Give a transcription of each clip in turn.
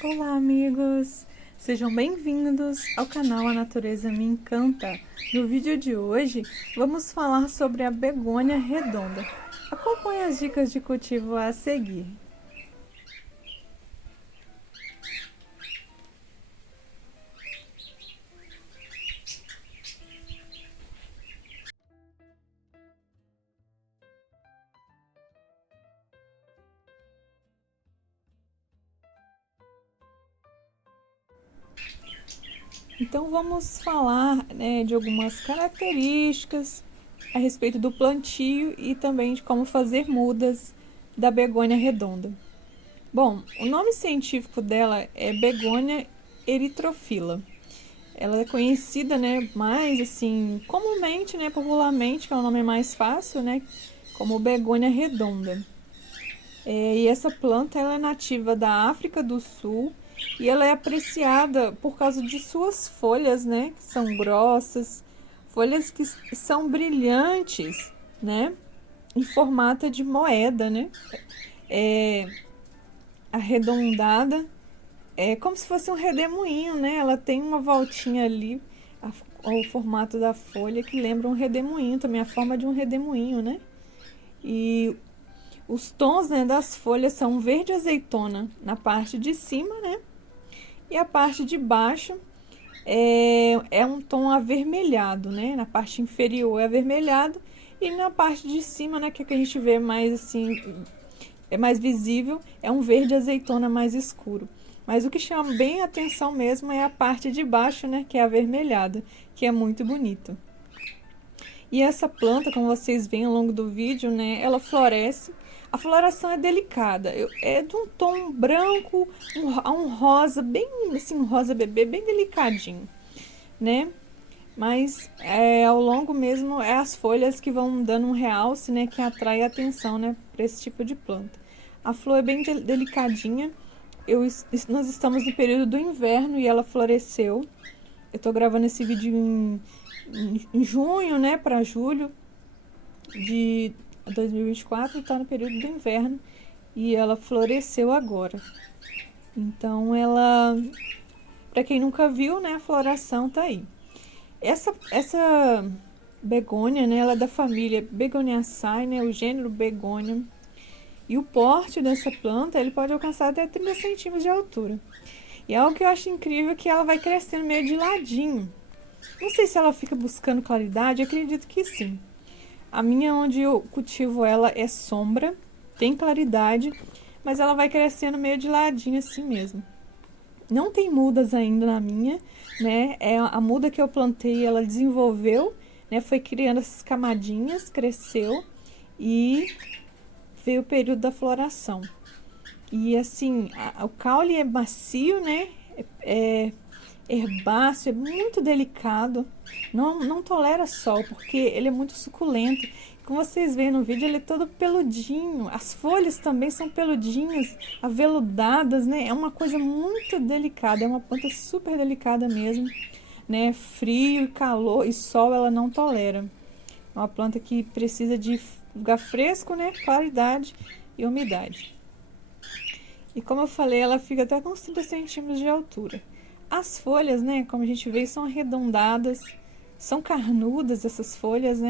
Olá, amigos! Sejam bem-vindos ao canal A Natureza Me Encanta. No vídeo de hoje, vamos falar sobre a begônia redonda. Acompanhe as dicas de cultivo a seguir. Então, vamos falar, de algumas características a respeito do plantio e também de como fazer mudas da begônia redonda. Bom, o nome científico dela é Begônia erythrophila. Ela é conhecida, mais assim, comumente, popularmente, que é o nome mais fácil, como begônia redonda. E essa planta ela é nativa da África do Sul e ela é apreciada por causa de suas folhas, que são grossas, folhas que são brilhantes, em formato de moeda, É arredondada, é como se fosse um redemoinho, Ela tem uma voltinha ali, o formato da folha que lembra um redemoinho, também a forma de um redemoinho, E os tons, das folhas são verde azeitona na parte de cima, E a parte de baixo é um tom avermelhado, Na parte inferior é avermelhado e na parte de cima, que é que a gente vê mais assim, é mais visível, é um verde azeitona mais escuro. Mas o que chama bem a atenção mesmo é a parte de baixo, que é avermelhada, que é muito bonito. E essa planta, como vocês veem ao longo do vídeo, ela floresce. A floração é delicada, é de um tom branco a um rosa, bem assim, um rosa bebê, bem delicadinho, Mas ao longo mesmo é as folhas que vão dando um realce, que atrai a atenção, para esse tipo de planta. A flor é bem delicadinha. Nós estamos no período do inverno e ela floresceu. Eu estou gravando esse vídeo em junho, para julho de 2024, está no período do inverno e ela floresceu agora. Então ela, para quem nunca viu, a floração tá aí. Essa begônia, ela é da família Begoniaceae, o gênero begônia. E o porte dessa planta, ele pode alcançar até 30 centímetros de altura. E algo que eu acho incrível é que ela vai crescendo meio de ladinho. Não sei se ela fica buscando claridade, acredito que sim. A minha, onde eu cultivo ela, é sombra, tem claridade, mas ela vai crescendo meio de ladinho assim mesmo. Não tem mudas ainda na minha, É a muda que eu plantei, ela desenvolveu, Foi criando essas camadinhas, cresceu e veio o período da floração. E assim, o caule é macio, É herbáceo, é muito delicado. Não tolera sol, porque ele é muito suculento. Como vocês veem no vídeo, ele é todo peludinho. As folhas também são peludinhas, aveludadas, É uma coisa muito delicada, é uma planta super delicada mesmo, Frio, calor e sol ela não tolera. É uma planta que precisa de lugar fresco, Claridade e umidade. E como eu falei, ela fica até com 30 centímetros de altura. As folhas, como a gente vê, são arredondadas, são carnudas essas folhas,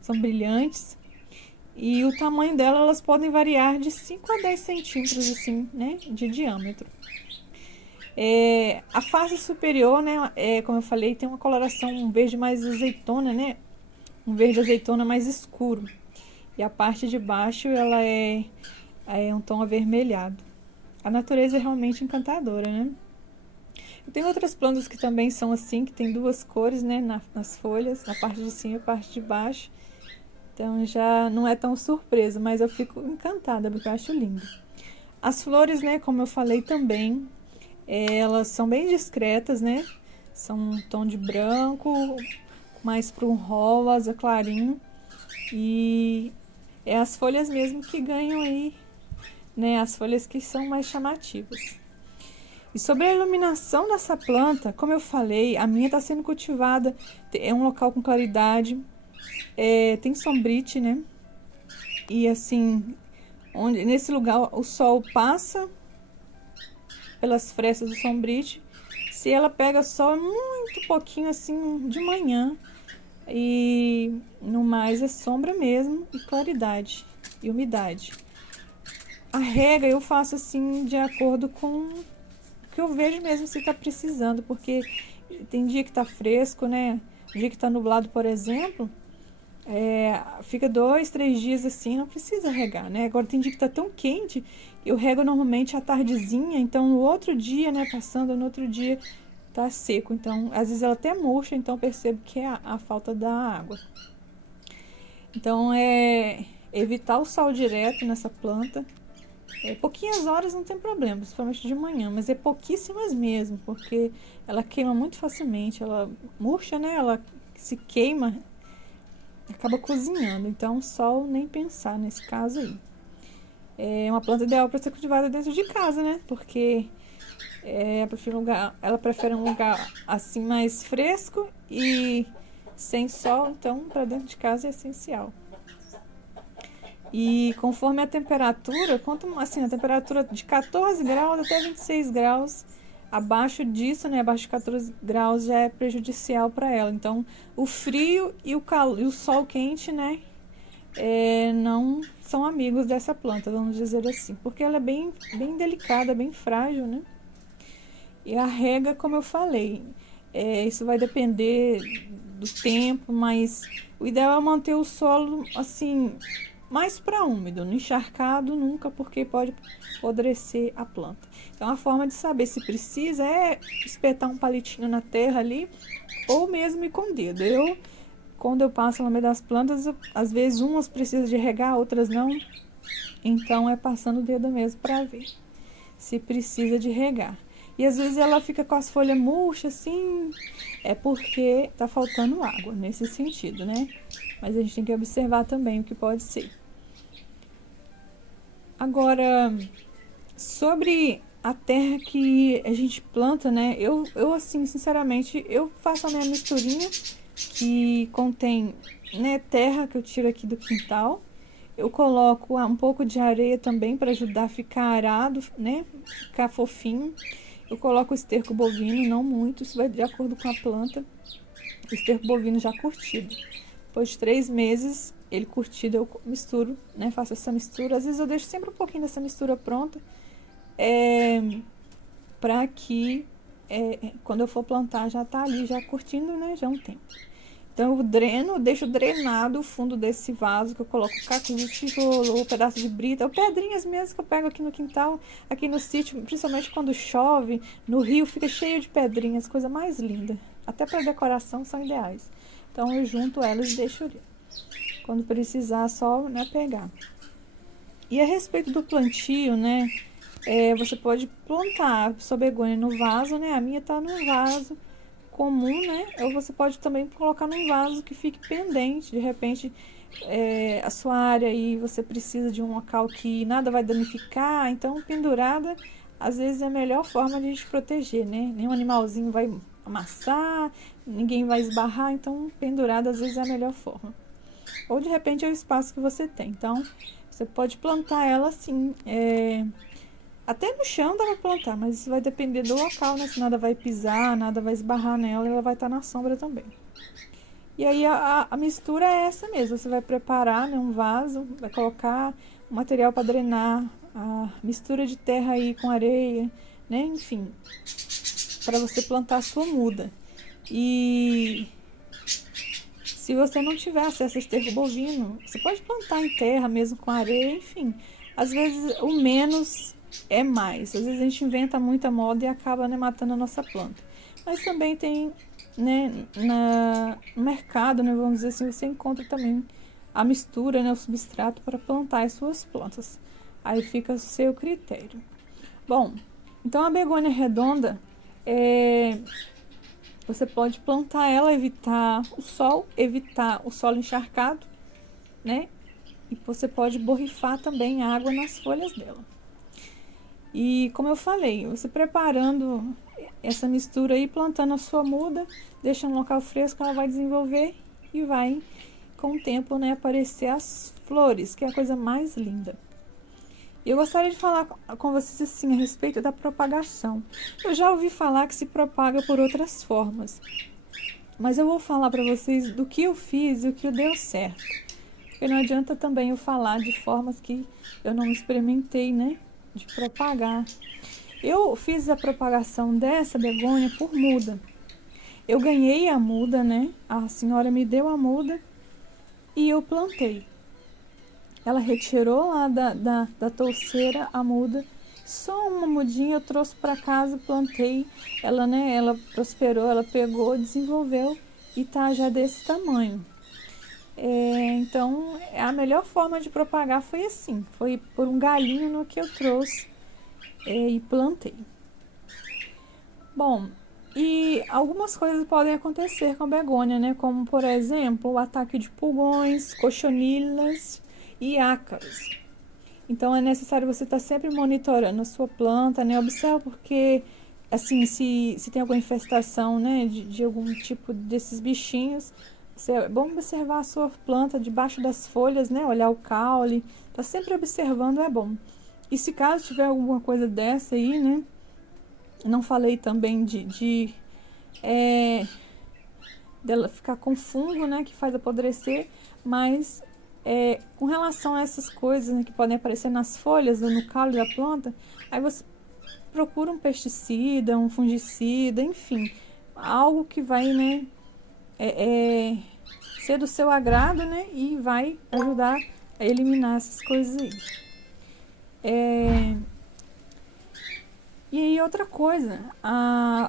São brilhantes. E o tamanho delas, elas podem variar de 5 a 10 centímetros, assim, de diâmetro. A face superior, como eu falei, tem uma coloração um verde mais azeitona, Um verde azeitona mais escuro. E a parte de baixo, ela é um tom avermelhado. A natureza é realmente encantadora, Eu tenho outras plantas que também são assim, que tem duas cores, nas folhas, na parte de cima e a parte de baixo. Então já não é tão surpresa, mas eu fico encantada porque eu acho lindo. As flores, como eu falei também, elas são bem discretas, São um tom de branco, mais para um rosa clarinho. E é as folhas mesmo que ganham aí, As folhas que são mais chamativas. E sobre a iluminação dessa planta, como eu falei, a minha está sendo cultivada, é um local com claridade, tem sombrite, E assim, nesse lugar o sol passa pelas frestas do sombrite. Se ela pega sol, é muito pouquinho assim de manhã. E no mais é sombra mesmo e claridade e umidade. A rega eu faço assim de acordo com o que eu vejo mesmo se tá precisando, porque tem dia que tá fresco, né? Dia que tá nublado, por exemplo, fica 2, 3 dias assim, não precisa regar, né? Agora tem dia que tá tão quente, eu rego normalmente à tardezinha, então no outro dia, né, passando no outro dia, tá seco. Então, às vezes ela até murcha, então percebo que é a falta da água. Então, evitar o sol direto nessa planta. Pouquinhas horas não tem problema, principalmente de manhã, mas é pouquíssimas mesmo, porque ela queima muito facilmente, ela murcha, né? Ela se queima, acaba cozinhando. Então, sol nem pensar nesse caso aí. É uma planta ideal para ser cultivada dentro de casa, né? Porque ela prefere um lugar assim mais fresco e sem sol, então para dentro de casa é essencial. E conforme a temperatura, quanto assim, a temperatura de 14 graus até 26 graus, abaixo disso, né, abaixo de 14 graus já é prejudicial para ela. Então, o frio e o sol quente, né, não são amigos dessa planta, vamos dizer assim, porque ela é bem delicada, bem frágil, né? E a rega, como eu falei, isso vai depender do tempo, mas o ideal é manter o solo assim mais para úmido, não encharcado nunca, porque pode apodrecer a planta. Então a forma de saber se precisa é espetar um palitinho na terra ali, ou mesmo ir com o dedo. Quando eu passo no meio das plantas, às vezes umas precisam de regar, outras não. Então é passando o dedo mesmo para ver se precisa de regar. E às vezes ela fica com as folhas murchas, assim, é porque tá faltando água, nesse sentido, né? Mas a gente tem que observar também o que pode ser. Agora, sobre a terra que a gente planta, né? Eu assim, sinceramente, eu faço a minha misturinha que contém, né, terra que eu tiro aqui do quintal. Eu coloco um pouco de areia também para ajudar a ficar arado, né? Ficar fofinho. Eu coloco o esterco bovino, não muito, isso vai de acordo com a planta. O esterco bovino já curtido. Depois de 3 meses, ele curtido, eu misturo, né? Faço essa mistura. Às vezes eu deixo sempre um pouquinho dessa mistura pronta, para que quando eu for plantar já tá ali, já curtindo, né? Já há um tempo. Então eu deixo drenado o fundo desse vaso, que eu coloco cacos de tijolo, ou pedaço de brita, ou pedrinhas mesmo que eu pego aqui no quintal, aqui no sítio, principalmente quando chove, no rio fica cheio de pedrinhas, coisa mais linda. Até para decoração são ideais. Então eu junto elas e deixo ali. Quando precisar, só, né, pegar. E a respeito do plantio, né, você pode plantar sua begônia no vaso, né, a minha tá no vaso comum, né? Ou você pode também colocar num vaso que fique pendente. De repente, a sua área aí você precisa de um local que nada vai danificar. Então, pendurada, às vezes é a melhor forma de a gente proteger, né? Nenhum animalzinho vai amassar, ninguém vai esbarrar. Então, pendurada às vezes é a melhor forma. Ou de repente é o espaço que você tem. Então, você pode plantar ela assim. Até no chão dá pra plantar, mas isso vai depender do local, né? Se nada vai pisar, nada vai esbarrar nela, ela vai estar na sombra também. E aí a mistura é essa mesmo. Você vai preparar, né, um vaso, vai colocar um material para drenar, a mistura de terra aí com areia, né? Enfim, para você plantar a sua muda. E se você não tiver acesso a esterco bovino, você pode plantar em terra mesmo com areia, enfim. Às vezes o menos é mais. Às vezes a gente inventa muita moda e acaba, né, matando a nossa planta. Mas também tem, né, no mercado, né, vamos dizer assim, você encontra também a mistura, né, o substrato para plantar as suas plantas. Aí fica o seu critério. Bom, então a begônia redonda, você pode plantar ela, evitar o solo encharcado, né? E você pode borrifar também água nas folhas dela. E como eu falei, você preparando essa mistura aí, plantando a sua muda, deixa no local fresco, ela vai desenvolver e vai, com o tempo, né, aparecer as flores, que é a coisa mais linda. Eu gostaria de falar com vocês assim a respeito da propagação. Eu já ouvi falar que se propaga por outras formas, mas eu vou falar para vocês do que eu fiz e o que deu certo. Porque não adianta também eu falar de formas que eu não experimentei, né? De propagar. Eu fiz a propagação dessa begônia por muda. Eu ganhei a muda, né? A senhora me deu a muda e eu plantei. Ela retirou lá da touceira a muda. Só uma mudinha eu trouxe para casa, plantei. Ela, né? Ela prosperou, ela pegou, desenvolveu e tá já desse tamanho. Então, a melhor forma de propagar foi assim. Foi por um galinho no que eu trouxe e plantei. Bom, e algumas coisas podem acontecer com a begônia, né? Como, por exemplo, o ataque de pulgões, cochonilas e ácaros. Então, é necessário você estar sempre monitorando a sua planta, né? Observa porque, assim, se tem alguma infestação, né? De algum tipo desses bichinhos, é bom observar a sua planta debaixo das folhas, né? Olhar o caule. Tá sempre observando é bom. E se caso tiver alguma coisa dessa aí, né? Não falei também dela ficar com fungo, né, que faz apodrecer, mas com relação a essas coisas, né, que podem aparecer nas folhas ou no caule da planta, aí você procura um pesticida, um fungicida, enfim, algo que vai, né, ser do seu agrado, né, e vai ajudar a eliminar essas coisas aí. E aí, outra coisa,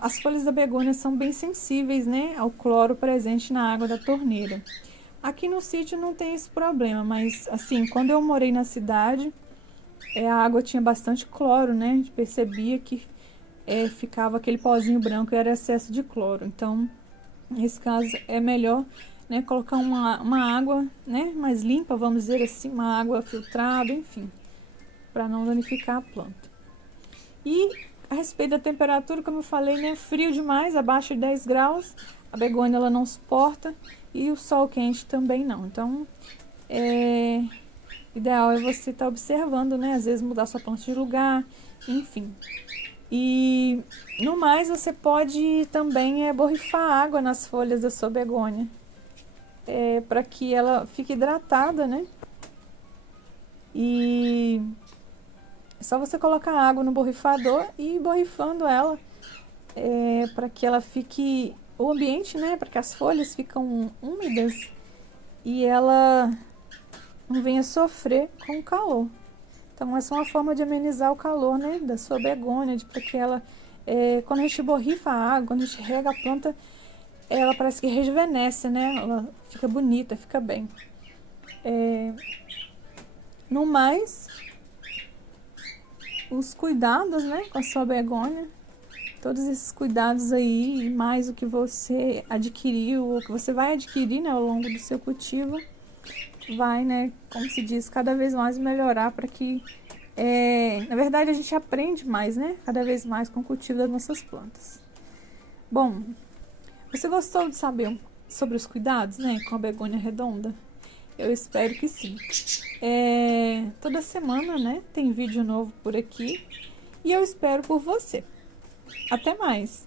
as folhas da begônia são bem sensíveis, né, ao cloro presente na água da torneira. Aqui no sítio não tem esse problema, mas assim, quando eu morei na cidade, a água tinha bastante cloro, né? A gente percebia que ficava aquele pozinho branco e era excesso de cloro. Então, nesse caso, é melhor, né, colocar uma água, né, mais limpa, vamos dizer assim, uma água filtrada, enfim, para não danificar a planta. E a respeito da temperatura, como eu falei, né, frio demais, abaixo de 10 graus, a begônia ela não suporta e o sol quente também não. Então, ideal é você estar observando, né, às vezes mudar sua planta de lugar, enfim. E no mais, você pode também borrifar água nas folhas da sua begônia, para que ela fique hidratada, né? E é só você colocar água no borrifador e ir borrifando ela para que ela fique, o ambiente, né, para que as folhas ficam úmidas e ela não venha sofrer com o calor. Então essa é uma forma de amenizar o calor, né, da sua begônia, para que ela, quando a gente borrifa a água, quando a gente rega a planta, ela parece que rejuvenesce, né, ela fica bonita, fica bem. No mais, os cuidados, né, com a sua begônia, todos esses cuidados aí, e mais o que você adquiriu, ou que você vai adquirir, né, ao longo do seu cultivo, vai, né, como se diz, cada vez mais melhorar para que, na verdade, a gente aprende mais, né, cada vez mais com o cultivo das nossas plantas. Bom, você gostou de saber sobre os cuidados, né, com a begônia redonda? Eu espero que sim. Toda semana, né, tem vídeo novo por aqui e eu espero por você. Até mais!